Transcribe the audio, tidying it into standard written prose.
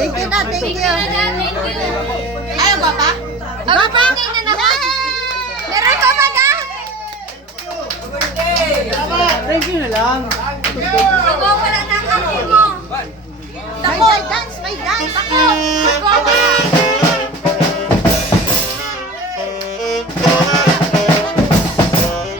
Thank you na, thank you. Ayaw ba pa? Iba pa? Meron pa ba na? Thank you na lang. Ako, wala na ang ako mo. May dance, may dance. Ako.